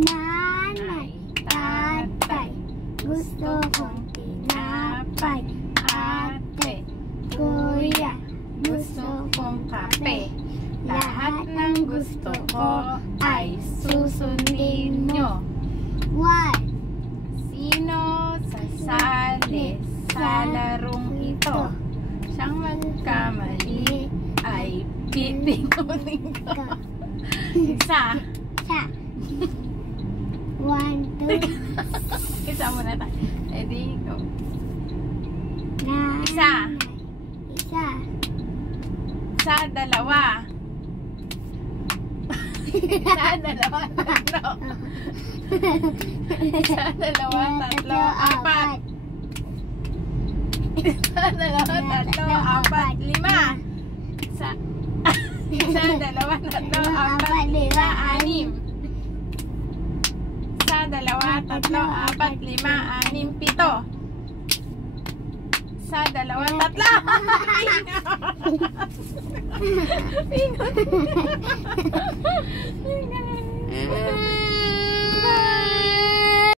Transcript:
Nanay, tatay, gusto kong tinapay. Ate, kuya, gusto kong kape. Lahat ng gusto ko ay susundin nyo. One. Sino sasali sa larong ito? Siyang magkamali ay pipikunin ko. Isa. Isa. 1, 2. Isa muna tayo. Ready, go. Isa. Isa. Sa dalawa. Sa dalawa, tatlo. Sa dalawa, tatlo, apat. Sa dalawa, tatlo, apat, lima. Sa dalawa, tatlo, apat, lima, anim. Sa dalawa, tatlo, apat, lima, anim, pito. Sa dalawa, tatlo. Pingot.